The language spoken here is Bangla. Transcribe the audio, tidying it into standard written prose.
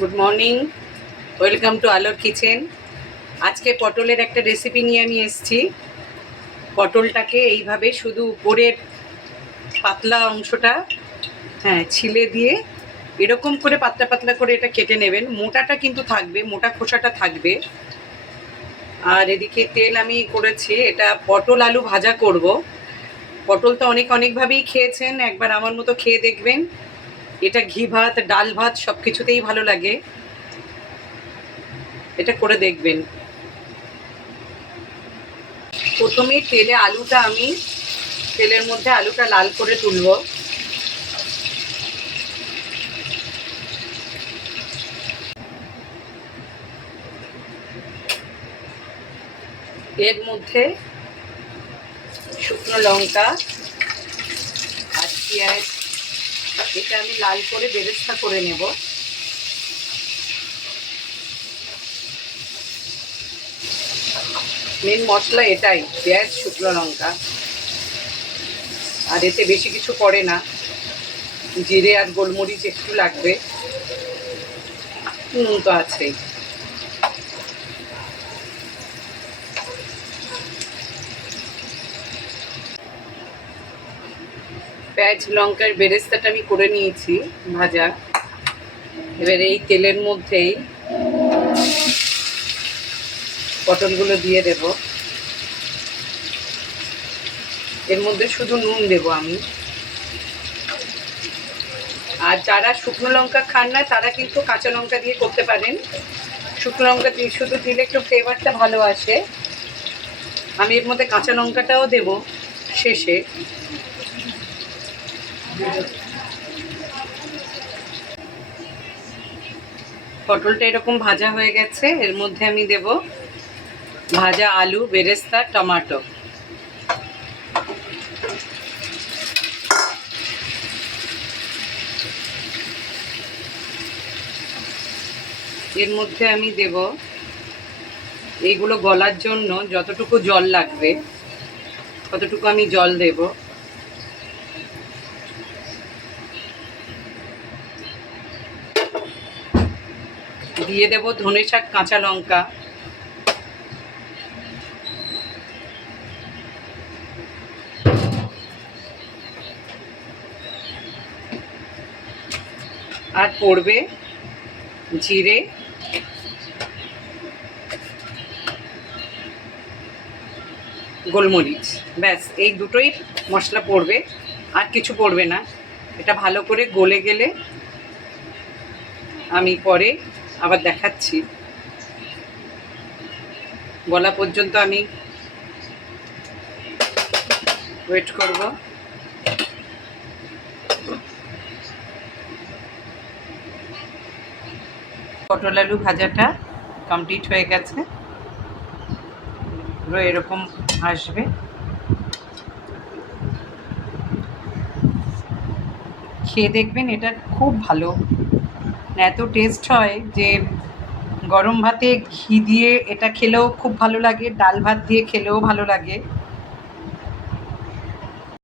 গুড মর্নিং, ওয়েলকাম টু আলোর কিচেন। আজকে পটলের একটা রেসিপি নিয়ে আমি এসেছি। পটলটাকে এইভাবে শুধু উপরের পাতলা অংশটা ছিলে দিয়ে এরকম করে পাতলা পাতলা করে এটা কেটে নেবেন। মোটাটা কিন্তু থাকবে, মোটা খোসাটা থাকবে। আর এদিকে তেল আমি করেছি, এটা পটল আলু ভাজা করব। পটল তো অনেকভাবেই খেয়েছেন, একবার আমার মতো খেয়ে দেখবেন। এটা ঘি ভাত, ডাল ভাত সব কিছুতেই ভালো লাগে, এটা করে দেখবেন। প্রথমে তেলের মধ্যে আলুটা লাল করে তুলব। এর মধ্যে শুকনো লঙ্কা আর পেঁয়াজ, এটা আমি লাল করে বেরেস্তা করে নেব। মেন মশলা এটাই, পেঁয়াজ শুকনো লঙ্কা, আর এতে বেশি কিছু পড়ে না। জিরে আর গোলমরিচ একটু লাগবে, নুন তো আছেই। পেঁয়াজ লঙ্কার বেরেস্তাটা আমি করে নিয়েছি ভাজা। এবার এই তেলের মধ্যেই পটলগুলো দিয়ে দেব। এর মধ্যে শুধু নুন দেব আমি। আর যারা শুকনো লঙ্কা খান না তারা কিন্তু কাঁচা লঙ্কা দিয়ে করতে পারেন। শুকনো লঙ্কা দিয়ে শুধু দিলে একটু ফ্লেভারটা ভালো আসে। আমি এর মধ্যে কাঁচা লঙ্কাটাও দেব শেষে। পটলটা এরকম ভাজা হয়ে গেছে, এর মধ্যে আমি দেব ভাজা আলু, বেরেস্তা, টমেটো। এর মধ্যে আমি দেব এইগুলো গলার জন্য যতটুকু জল লাগবে ততটুকু আমি জল দেব। দিয়ে দেব ধনে শাক, কাঁচা লঙ্কা। আর পড়বে জিরে, গোলমরিচ। ব্যাস, এই দুটোই মশলা পড়বে, আর কিছু পড়বে না। এটা ভালো করে গলে গেলে আমি পরে আবার দেখাচ্ছি। গলা পর্যন্ত আমি ওয়েট করব। পটল আলু ভাজাটা কমপ্লিট হয়ে গেছে, পুরো এরকম আসবে। খেয়ে দেখবেন, এটা খুব ভালো, এত টেস্ট হয় যে গরম ভাতে ঘি দিয়ে এটা খেলেও খুব ভালো লাগে, ডাল ভাত দিয়ে খেলেও ভালো লাগে।